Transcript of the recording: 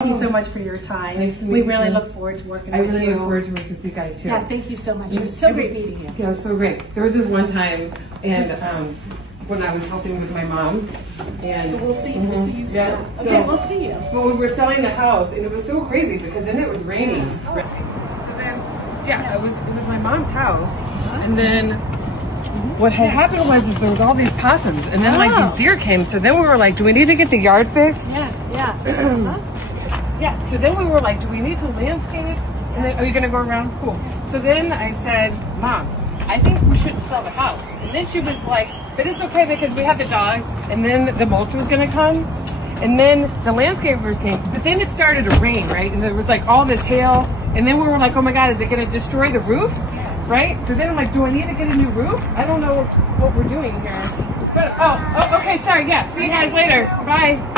Thank you so much for your time. Nice to meet we you. really look forward to working with you. I really look forward to working with you guys too. Yeah, thank you so much. It was so great meeting you. Yeah, it was so great. There was this one time, and when I was helping with my mom, and So we'll see you soon. yeah, Okay, we'll see you. Well, we were selling the house, and it was so crazy because then it was raining. So then, yeah, it was my mom's house, and then what had happened was there was all these possums, and then like these deer came. So then we were like, do we need to get the yard fixed? Yeah. Yeah, so then we were like, do we need to landscape? And then, are you gonna go around? Cool. So then I said, Mom, I think we shouldn't sell the house. And then she was like, but it's okay because we have the dogs, and then the mulch was gonna come, and then the landscapers came, but then it started to rain, right? And there was like all this hail, and then we were like, oh my God, is it gonna destroy the roof? Right? So then I'm like, do I need to get a new roof? I don't know what we're doing here. But, okay, sorry, yeah, see you guys later, bye.